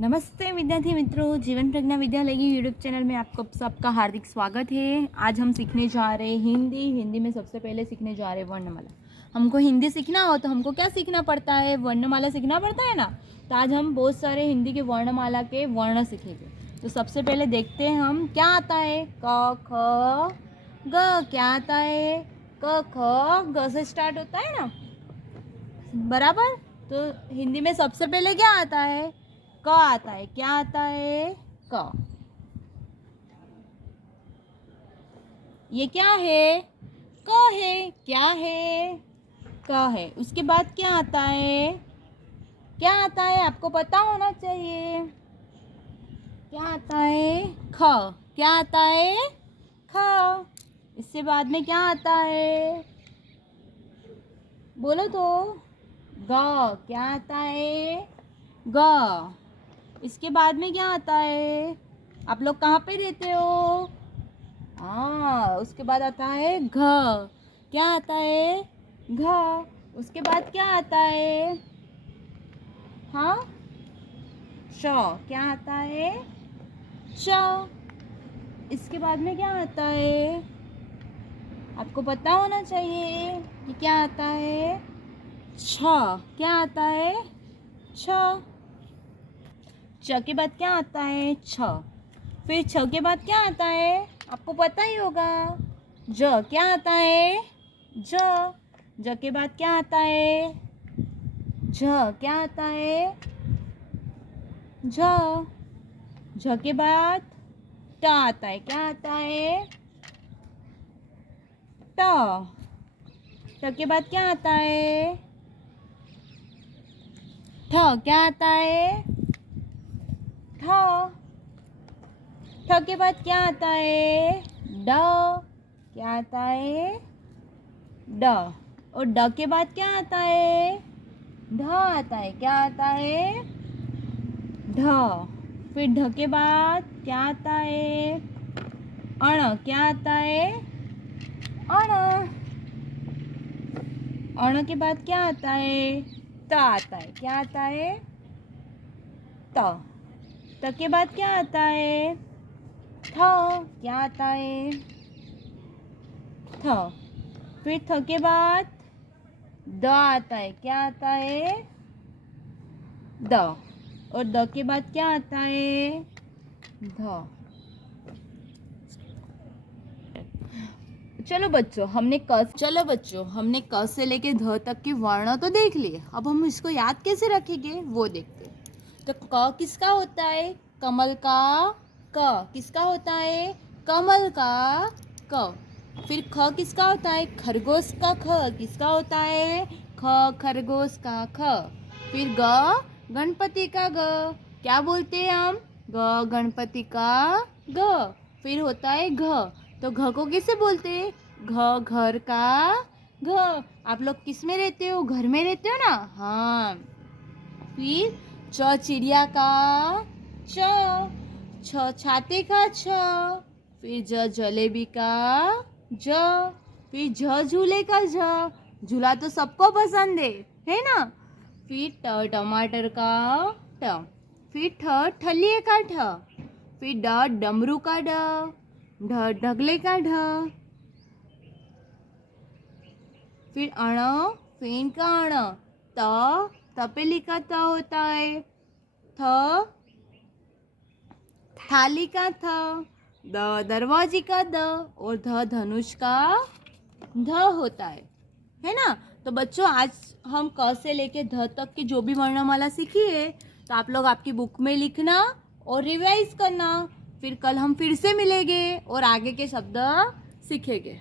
नमस्ते विद्यार्थी मित्रों, जीवन प्रज्ञा विद्यालय की यूट्यूब चैनल में आपको सबका हार्दिक स्वागत है। आज हम सीखने जा रहे हैं हिंदी में सबसे पहले सीखने जा रहे हैं वर्णमाला। हमको हिंदी सीखना हो तो हमको क्या सीखना पड़ता है? वर्णमाला सीखना पड़ता है ना। तो आज हम बहुत सारे हिंदी के वर्णमाला के वर्ण सीखेंगे। तो सबसे पहले देखते हैं हम क्या आता है। क ख ग क्या आता है? क ख ग से स्टार्ट होता है ना, बराबर। तो हिंदी में सबसे पहले क्या आता है? क आता है। क्या आता है? क। ये क्या है? क है। क्या है? क है। उसके बाद क्या आता है? क्या आता है? आपको पता होना चाहिए। क्या आता है? ख। क्या आता है? ख। इससे बाद में क्या आता है? बोलो तो। ग। क्या आता है? ग। इसके बाद में क्या आता है? आप लोग कहाँ पे रहते हो? हाँ, उसके बाद आता है घ। क्या आता है? घ। उसके बाद क्या आता है? हाँ, श। क्या आता है? श। इसके बाद में क्या आता है? आपको पता होना चाहिए कि क्या आता है। छ। क्या आता है? छ। च के बाद क्या आता है? छ। फिर छ के बाद क्या आता है? आपको पता ही होगा। ज। क्या आता है? ज। ज के बाद क्या आता है? झ। क्या आता है? झ। झ के बाद ट आता है। क्या आता है? ट। ट के बाद क्या आता है? ठ। क्या आता है? ठ। ठ के बाद क्या आता है? ड। क्या आता है? ड। और ड के बाद क्या आता है? ढ आता है। क्या आता है? ढ। फिर ढ के बाद क्या आता है? अण। क्या आता है? अण। अण के बाद क्या आता है? त आता है। क्या आता है? त। त के बाद क्या आता है? थ। क्या आता है? थ। फिर थ के बाद द आता है। क्या आता है? द। और द के बाद क्या आता है? ध। चलो बच्चों, हमने क से लेके ध तक के वर्ण तो देख लिए। अब हम इसको याद कैसे रखेंगे वो देखते हैं। तो क किसका होता है? कमल का क। किसका होता है? कमल का क। फिर ख किसका होता है? खरगोश का ख। किसका होता है? ख खरगोश का ख। फिर ग गणपति का ग। क्या बोलते हैं हम? ग गणपति का ग। फिर होता है घ। तो घ को कैसे बोलते हैं? घ घर का घ। आप लोग किस में रहते हो? घर में रहते हो ना। हाँ। फिर च चिड़िया का च। छ छाते का छ। फिर ज जलेबी का ज। फिर झ झूले का झ। झूला तो सबको पसंद है ना। फिर ट टमाटर का ट। फिर ठ ठल्लिए का ठ। फिर ड डमरू का ड। ढ ढगले का ढ। फिर अण फेन का अण। त तपेली का त होता है। थ थाली का थ। द दरवाजे का द। और ध धनुष का ध होता है ना। तो बच्चों, आज हम क से लेके ध तक की जो भी वर्णमाला सीखी है, तो आप लोग आपकी बुक में लिखना और रिवाइज करना। फिर कल हम फिर से मिलेंगे और आगे के शब्द सीखेंगे।